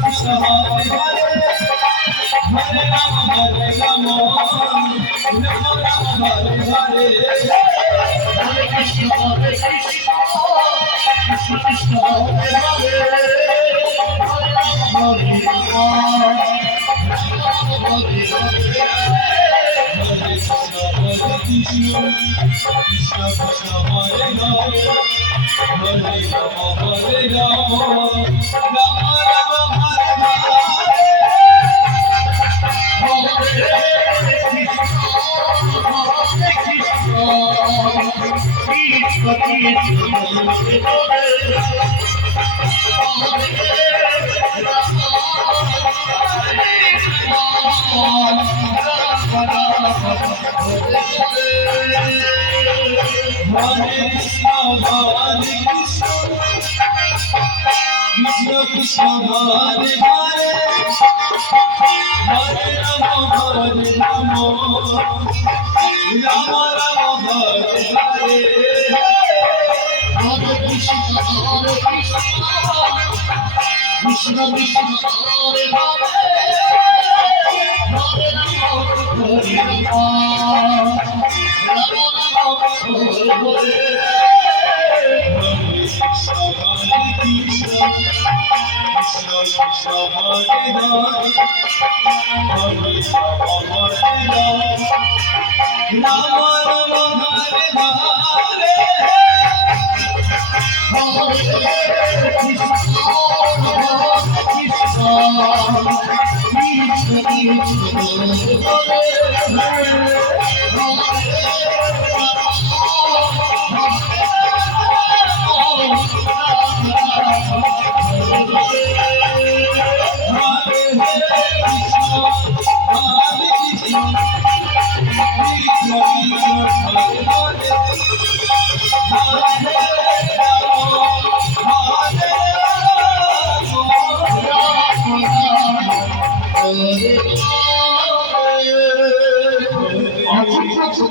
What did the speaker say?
Krishna Hare Hare Rama Hare Hare Hare Krishna Hare Krishna Krishna Krishna Hare Hare Hare Rama Hare Rama Hare Hare Krishna Krishna Krishna Hare Hare Hare Rama Hare Rama Rama Rama Hare Krishna Krishna Hare Hare Hare Rama Hare Rama Rama Rama Hare Hare Hare Krishna Hare Krishna Krishna Krishna Hare Hare Hare Rama Hare Rama Rama Rama Hare Hare Krishna Krishna Krishna Hare Hare Hare Rama Hare Rama Rama Hare Hare